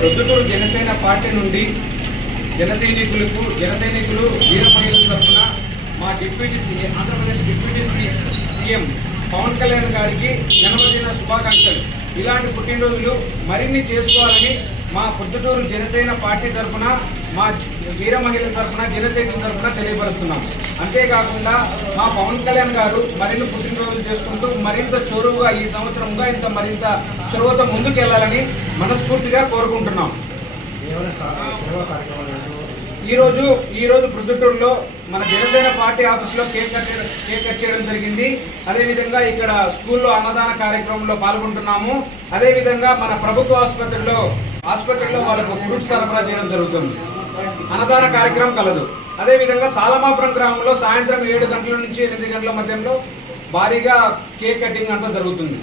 Proddatur Janasena party నుండి జన సైనికులు వీర మహిళల తరఫున మా ఆంధ్రప్రదేశ్ డిప్యూటీ సీఎం పవన్ కళ్యాణ్ గారికి జన్మదిన శుభాకాంక్షలు. ఇలాంటి పుట్టినరోజులు మరిన్ని చేసుకోవాలని మా ప్రొద్దుటూరు జనసేన పార్టీ తరఫున, మా వీర మహిళల తరఫున, జన సైనికుల తరఫున తెలియపరుస్తున్నాం. అంతేకాకుండా మా పవన్ కళ్యాణ్ గారు మరిన్ని పుట్టినరోజులు చేసుకుంటూ మరింత చొరువుగా ఈ సంవత్సరంగా మరింత చొరవతో ముందుకెళ్లాలని మనస్ఫూర్తిగా కోరుకుంటున్నాం. ఈరోజు ప్రొద్దుటూరులో మన జనసేన పార్టీ ఆఫీసులో కేక్ కట్ చేయడం జరిగింది. అదేవిధంగా ఇక్కడ స్కూల్లో అన్నదాన కార్యక్రమంలో పాల్గొంటున్నాము. అదేవిధంగా మన ప్రభుత్వ హాస్పిటల్లో వాళ్ళకు ఫ్రూట్ సరఫరా చేయడం జరుగుతుంది. అన్నదాన కార్యక్రమం కలదు. అదేవిధంగా తాళమాపురం గ్రామంలో సాయంత్రం 7 గంటల నుంచి 8 గంటల మధ్యలో భారీగా కేక్ కటింగ్ అంతా జరుగుతుంది.